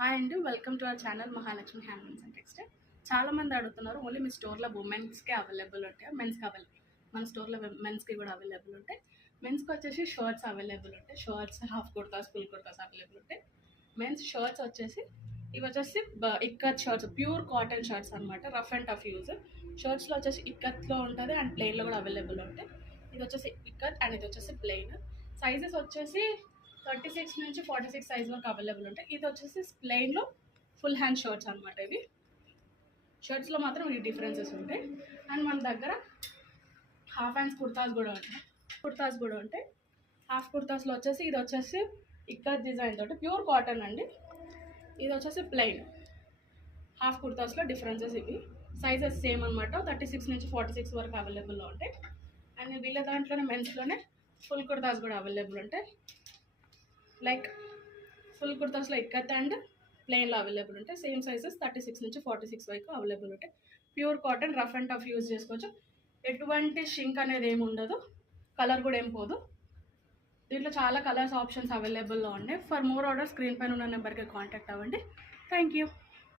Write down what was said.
Hi అండి, welcome to our channel Mahalakshmi handlooms and textile. చాలామంది అడుగుతున్నారు, ఓన్లీ మీ స్టోర్లో ఉమెన్స్కే అవైలబుల్ ఉంటాయి, మెన్స్కి అవైలబుల్. మన స్టోర్లో మెన్స్కి కూడా అవైలబుల్ ఉంటాయి. మెన్స్కి వచ్చేసి షర్ట్స్ అవైలబుల్ ఉంటాయి. Shirts, half kurtas, full kurtas available ఉంటాయి. మెన్స్ షర్ట్స్ వచ్చేసి ఇవి వచ్చేసి ikat shirts, pure cotton shirts అనమాట, రఫ్ అండ్ టఫ్ యూజ్. షర్ట్స్లో వచ్చేసి ఇక్కత్లో ఉంటుంది అండ్ ప్లెయిన్లో కూడా అవైలబుల్ ఉంటాయి. ఇది వచ్చేసి ఇక్కత్ అండ్ ఇది వచ్చేసి ప్లెయిన్. సైజెస్ వచ్చేసి 36 నుంచి 46 సైజ్ వరకు అవైలబుల్ ఉంటాయి. ఇది వచ్చేసి ప్లెయిన్లో ఫుల్ హ్యాండ్ షర్ట్స్ అనమాట. ఇవి షర్ట్స్లో మాత్రం ఈ డిఫరెన్సెస్ ఉంటాయి. అండ్ మన దగ్గర హాఫ్ హ్యాండ్స్ కుర్తాస్ కూడా ఉంటాయి. హాఫ్ కుర్తాస్లో వచ్చేసి ఇది వచ్చేసి ఇక్కత్ డిజైన్ తోటి ప్యూర్ కాటన్ అండి. ఇది వచ్చేసి ప్లెయిన్. హాఫ్ కుర్తాస్లో డిఫరెన్సెస్ ఇవి. సైజెస్ సేమ్ అనమాట, 36 నుంచి 46 వరకు అవైలబుల్లో ఉంటాయి. అండ్ వీళ్ళ దాంట్లోనే మెన్స్లోనే ఫుల్ కుర్తాస్ కూడా అవైలబుల్ ఉంటాయి. లైక్ ఫుల్ కుర్తాస్లో ఇక్కత్ అండ్ ప్లెయిన్లో అవైలబుల్ ఉంటాయి. సేమ్ సైజెస్ 36 నుంచి 46 వరకు అవైలబుల్ ఉంటాయి. Pure cotton, rough and tough use చేసుకోవచ్చు. ఎటువంటి షింక్ అనేది ఏమి ఉండదు, కలర్ కూడా ఏం పోదు. దీంట్లో చాలా కలర్స్ ఆప్షన్స్ అవైలబుల్లో ఉన్నాయి. ఫర్ మోర్ ఆర్డర్ స్క్రీన్ పైన ఉన్న నెంబర్కి కాంటాక్ట్ అవ్వండి. Thank you.